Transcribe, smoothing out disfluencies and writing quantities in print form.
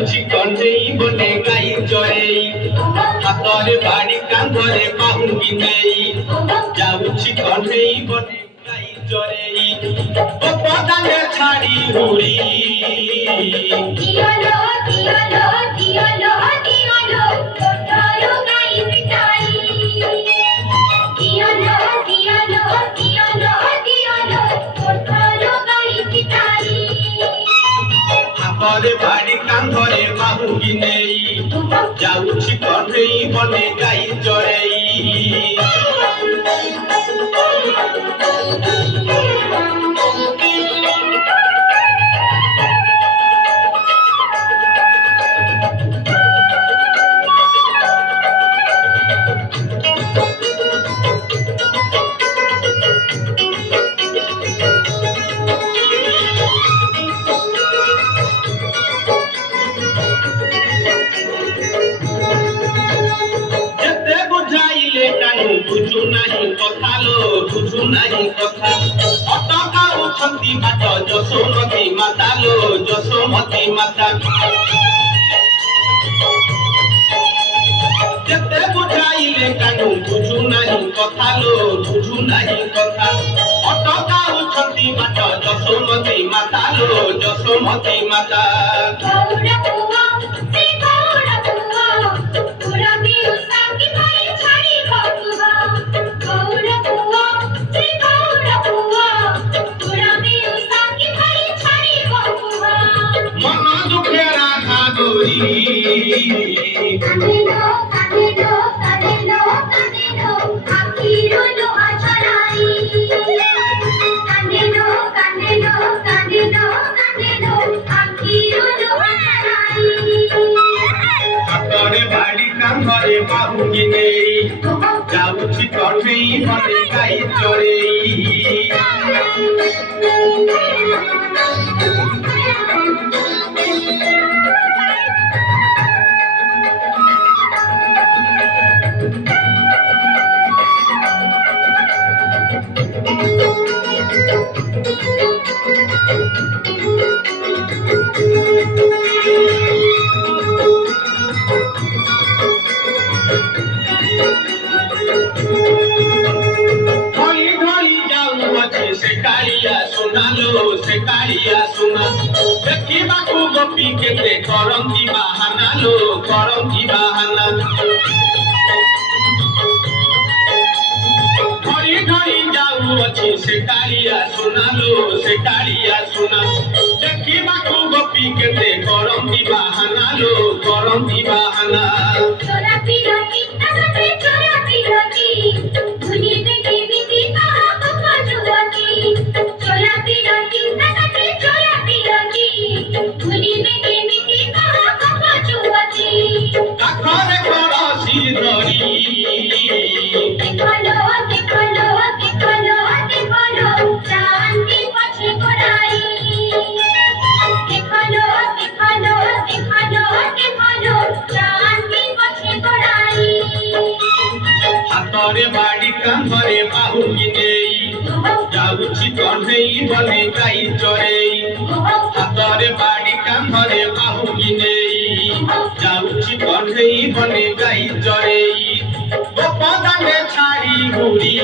ଯାଉଛି କଣ୍ଢେଇ ବନେ ଗାଈ ଚରେଇ ହାତରେ ବାଡ଼ି କାନ୍ଧରେ ପାହୁଙ୍ଗି ନେଇ ଯାଉଛି କଣ୍ଢେଇ ବନେ ଗାଈ ଚରେଇ ପଦାନେ ଛାଡ଼ି ହୁଡ଼ି হাতরে বাড়ি কান্ধরে বাহুকি নেই যাଉଛି কণ্ঢেই বনে গাই চরেই বুঝু নাহি কথা লো বুঝু নাহি কথা অটকাউଛନ୍ତି বাଟ ଯଶୋମତୀ ମାତା লো ଯଶୋମତୀ ମାତା ଯେତେ ବୁଝାଇଲେ କାନୁ ବୁଝୁ ନାହିଁ କଥା লো ବୁଝୁ ନାହିଁ କଥା ଅଟକାଉଛନ୍ତି ବାଟ ଯଶୋମତୀ ମାତା লো ଯଶୋମତୀ ମାତା হাতরে বাড়ি কান্ধরে বাহুকি নেই যাଉଛି কণ্ঢেই বনে গাই চরেই se କାଳିଆ ସୁନା ଦେଖିବାକୁ ଗୋପୀ କେତେ କରନ୍ତି ବାହାନା ଲୋ କରନ୍ତି ବାହାନା ଘଡ଼ି ଘଡ଼ି ଯାଉଅଛି ସେ କାଳିଆ ସୁନା ଲୋ ସେ କାଳିଆ ସୁନା ଦେଖିବାକୁ ଗୋପୀ କେତେ କରନ୍ତି ବାହାନା ଲୋ କରନ୍ତି ବାହାନା হাতরে বাড়ি কান্ধরে বাহুকি নেই যাଉଛି কণ্ঢেই বনে গাই চরেই হাতরে বাড়ি কান্ধরে বাহুকি নেই যাଉଛି কণ্ঢেই বনে গাই চরেই পদানে ছাড়ি হুড়ি